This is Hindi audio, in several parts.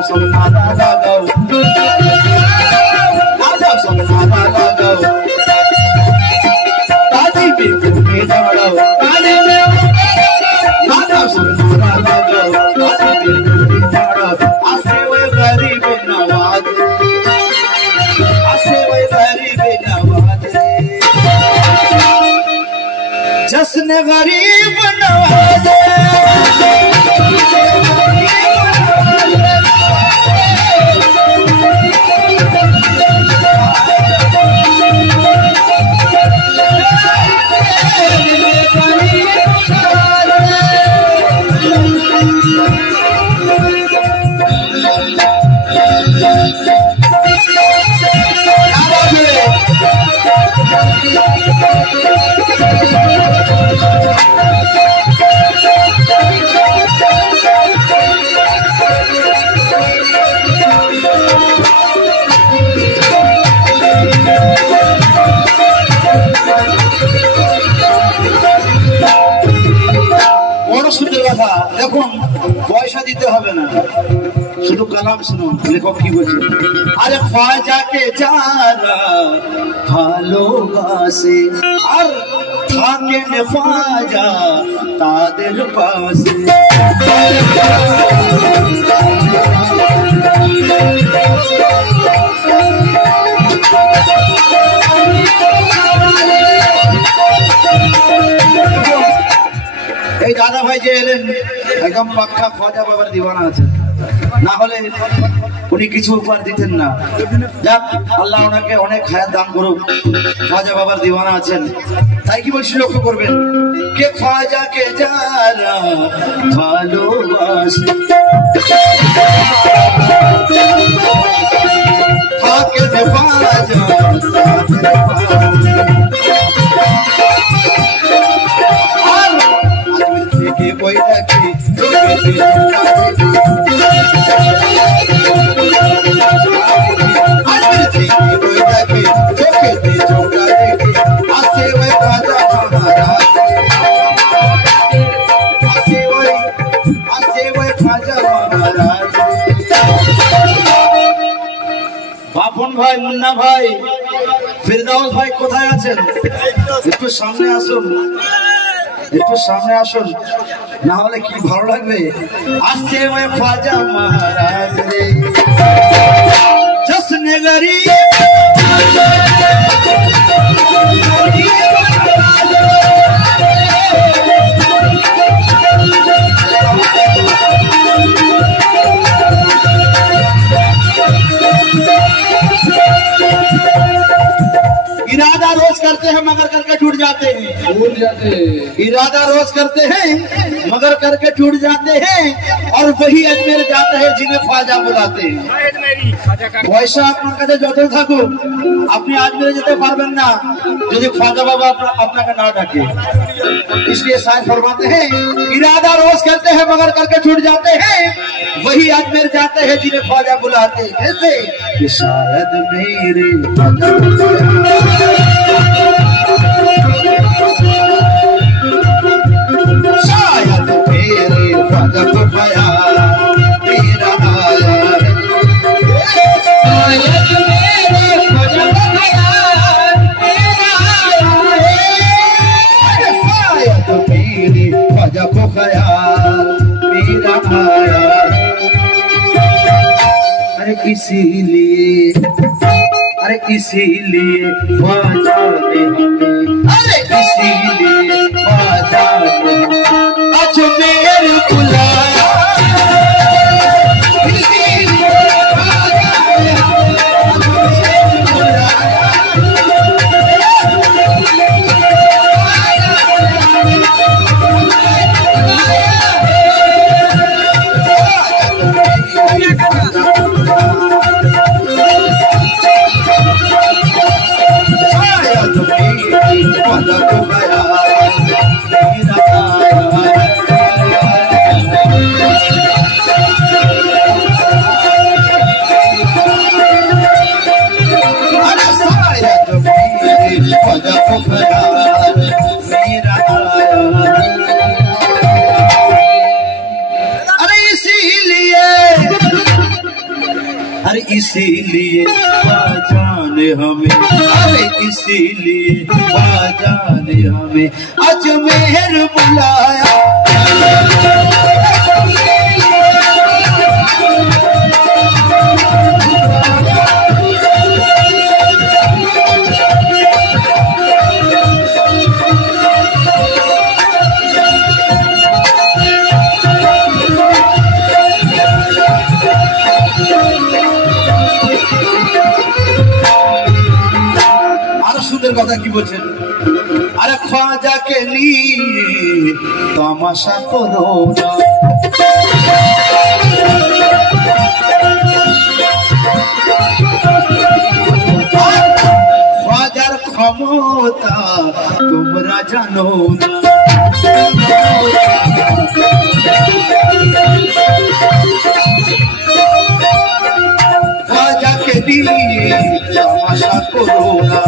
Adam Samnada Lagao, Adam Samnada Lagao, Tadi Bikin Bidaro, Tadi Adam Samnada Lagao, Tadi Bikin Bidaro, Asewe Garib Nawaz, Asewe Garib Nawaz, Jasne Garib Nawaz. দেখুন পয়সা দিতে হবে না, শুধু কালাম শুনুন লেখক কি বলছে। আরে খ্বাজাকে যারা ভালোবাসে আর থাকেন খ্বাজা তাদের পাশে, এই দাদা ভাই যে এলেন একদম পাক্কা খ্বাজা বাবার দিওয়ানা আছে, না হলে উনি কিছু উপহার দিতেন না। যাক আল্লাহ ওনাকে অনেক হায়াত দান করুক, খ্বাজা বাবার দিওয়ানা আছেন। তাই কি বলছি লক্ষ্য করবেন, কে খ্বাজাকে যারা ভালোবাসে থাকে খ্বাজা বইটাকে চোখেতে চোখা রেখে আসে ওই খ্বাজা মহারাজ, আসে ওই খ্বাজা মহারাজ। বাপন ভাই, মুন্না ভাই, ফিরদাউস ভাই কোথায় আছেন? একটু সামনে আসুন, একটু সামনে আসুন, না হলে কি ভালো লাগবে। আসছে ওই খ্বাজা মহারাজ রে, জশ্নে গরিব इरादा रोज करते हैं मगर करके टूट जाते हैं, इरादा रोज करते हैं मगर करके टूट जाते हैं, और वही अजमेर जाता है जिन्हें ख्वाजा बुलाते हैं। পয়সা আপনার কাছে যতই থাকুক আপনি আজমেরে যেতে পারবেন না যদি খ্বাজা বাবা আপনাকে না ডাকে। इसलिए शायर फरमाते हैं इरादा रोज करते हैं मगर करके छूट जाते हैं, वही अजमेर जाते हैं जिन्हें ख्वाजा बुलाते हैं। कैसे कि शायद मेरे शायद मेरे ख्वाजा को पाया तेरा आया, शायद मेरे ख्वाजा को पाया तेरा आया, शायद मेरे ख्वाजा को पाया मेरा आया। अरे इसीलिए ख्वाजा ने हमें, अरे इसीलिए ख्वाजा ने अजमेर बुलाया, इसीलिए ख्वाजा ने अजमेर बुलाया। ख्वाजा को पाया तेरा आया, अरे इसीलिए जाने हमें, अरे इसीलिए जाने हमें अजमेर बुलाया। কথা কি বলছেন? আরে খ্বাজাকে নিয়ে তামাশা করো না, খ্বাজার ক্ষমতা তোমরা জানো না। খ্বাজাকে নিয়ে তামাশা করো না,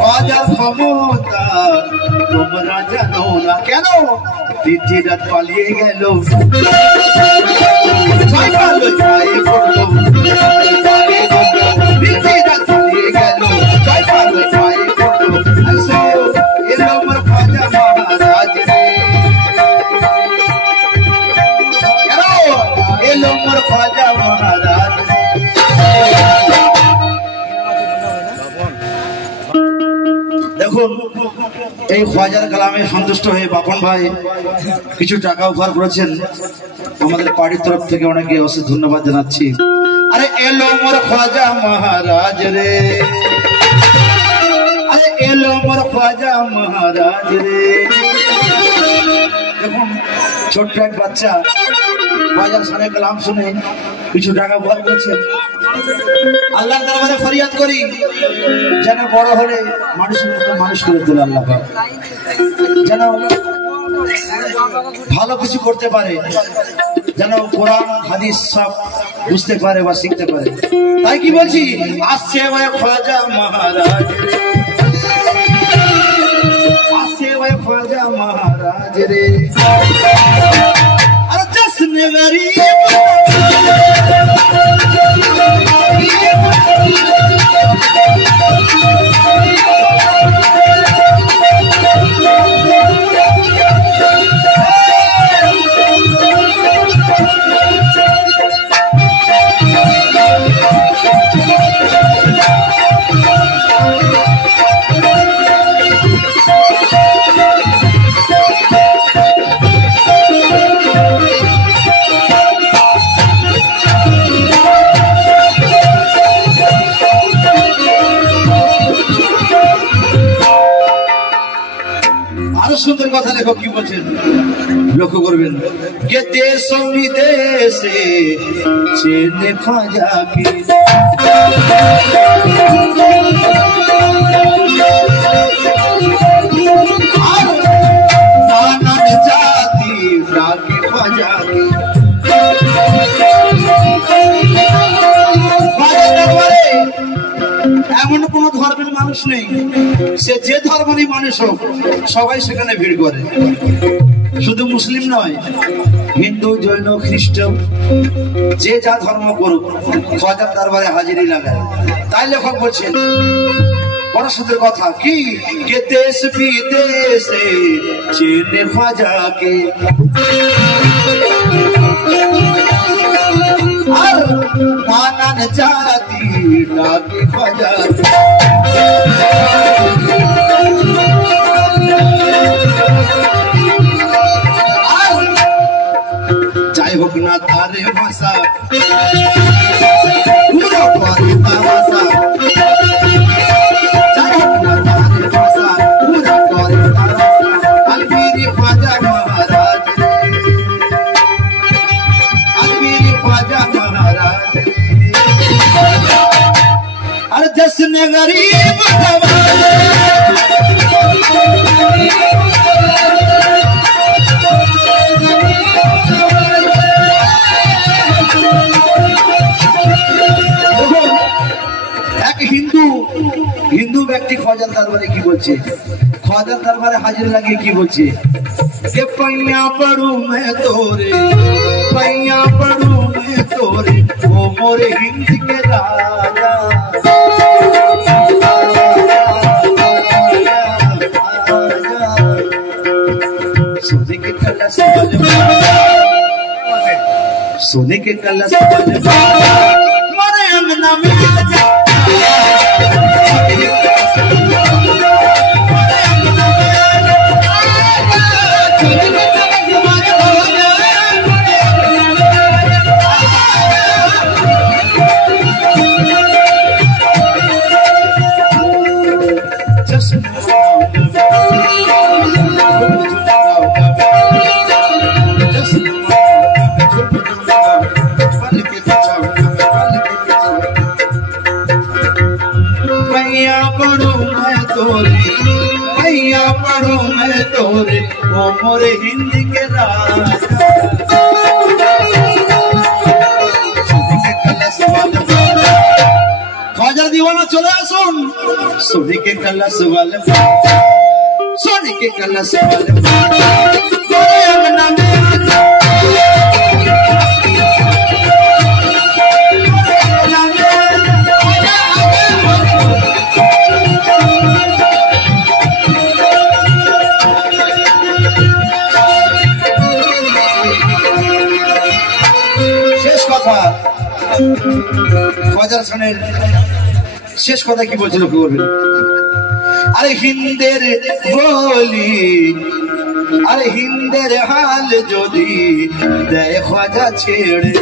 খ্বাজার ক্ষমতা তোমরা জানো না। কেন? দ্বিতীয় রাত পালিয়ে গেল, পায়ে পড়লো, দ্বিতীয় রাত পালিয়ে গেল, পায়ে পড়লো। এলো আমার খ্বাজা মহারাজ রে, এলো আমার খ্বাজা মহারাজ। দেখুন, এই খ্বাজার কালামে সন্তুষ্ট হয়ে বাপন ভাই কিছু টাকা উপহার করেছেন, আমাদের পার্টির তরফ থেকে অনেকে অশেষ ধন্যবাদ জানাচ্ছি। আরে এলো মোর খ্বাজা মহারাজ রে, আরে এলো মোর খ্বাজা মহারাজ রে। দেখুন, ছোট্ট এক বাচ্চা খ্বাজার শানে কালাম শুনে কিছু টাকা উপহার করেছেন। আল্লাহর দরবারে ফরিয়াদ করি যেন বড় হলে মানুষের মতো মানুষ করে তোলে আল্লাহ পাক, যেন ভালো কিছু করতে পারে, যেন কোরআন হাদিস সব বুঝতে পারে বা শিখতে পারে। তাই কি বলছি, আসছে ওই খ্বাজা মহারাজ, আসছে ওই খ্বাজা মহারাজ রে। আর জশ্ন গরিব সুন্দর কথা লেখক কি বলছেন লক্ষ্য করবেন। কে দেশ বিদেশে চেনে খ্বাজাকে, নানান জাতি ডাকে খ্বাজাকে। এমন কোন ধর্মের মানুষ নেই, সে যে ধর্মেরই মানুষ হোক সবাই সেখানে ভিড় করে। শুধু মুসলিম নয়, হিন্দু, জৈন, খ্রিস্টান, যে যা ধর্ম করুক খ্বাজার দরবারে হাজিরি লাগায়। তাই লেখক বলছেন বড় সুন্দর কথা কি, কে দেশ বিদেশে চেনে খ্বাজাকে, আর নানান জাতি ডাকে খ্বাজাকে। যাই হোক না তারে ভাষা পুরো করে তামাশা, যাই হোক না তারে ভাষা পুরো করে তামাশা। আলবীর খ্বাজা মহারাজ রে, আলবীর খ্বাজা মহারাজ রে। আর জশ্ন গরিব এক হিন্দু ব্যক্তি খ্বাজার দরবারে কি বলছে, খ্বাজার দরবারে হাজির লাগিয়ে কি বলছে, কে পৈয়া পড়ু মে তোরে, পৈয়া পড়ু মে তোরে, ও মোরে হিন্দ কে सोने के कलश वाले मारे अंगना में पढ़ू मैं तोरे ओ मोरे हिंद के राजा कलश वाले ख्वाजा दीवाना चले सुन सोने के कलश वाले सोने के कलश वाले शेष कथा की बोल अरे हिंदेर बोली अरे हिंदेर हाल जोदी दे ख्वाजा छेड़े